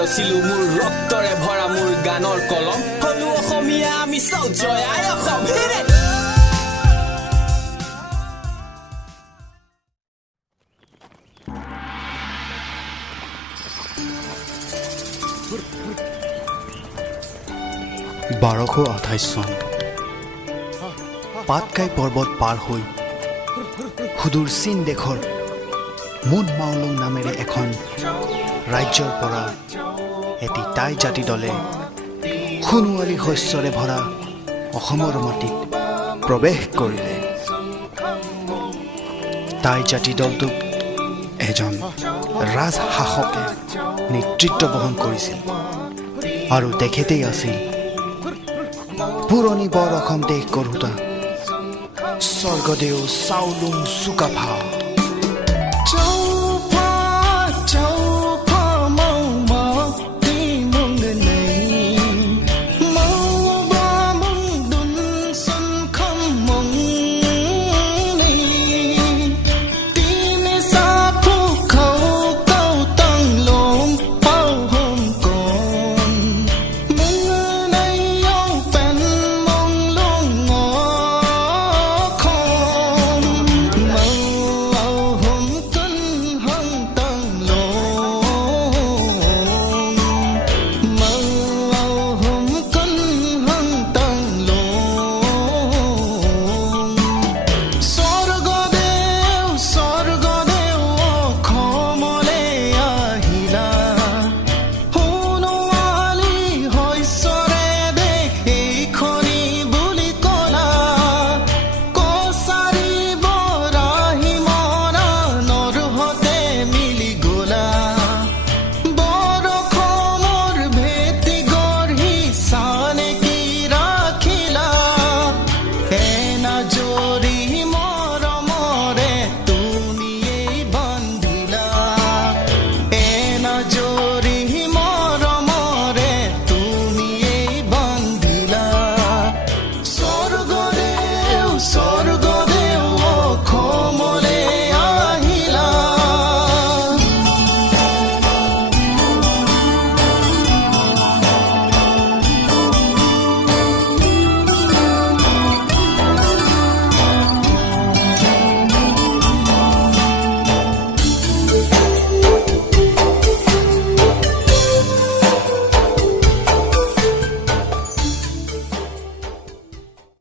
ৰচিলো মোৰ ৰক্তৰে ভৰা মোৰ গানৰ কলম হলো অসমীয়া আমি চৌ জয় আই অসম বাৰশ 28 চন পাটকাই পৰ্বত পাৰ হৈ সুদূৰ চীন দেশৰ মুন মাওলুং নামেৰে এখন ৰাজ্যৰ পৰা এটি টাই জাতি দলে সোণোৱালী শস্যৰে ভৰা অসমৰ মাটিত প্ৰৱেশ কৰিলে। টাই জাতি দলটোক এজন ৰাজশাসকে নেতৃত্ব বহন কৰিছিল আৰু তেখেতেই আছিল পুৰণি বৰ অসম দেশ গঢ়োতা স্বৰ্গদেউ চাওলুং চুকাফা।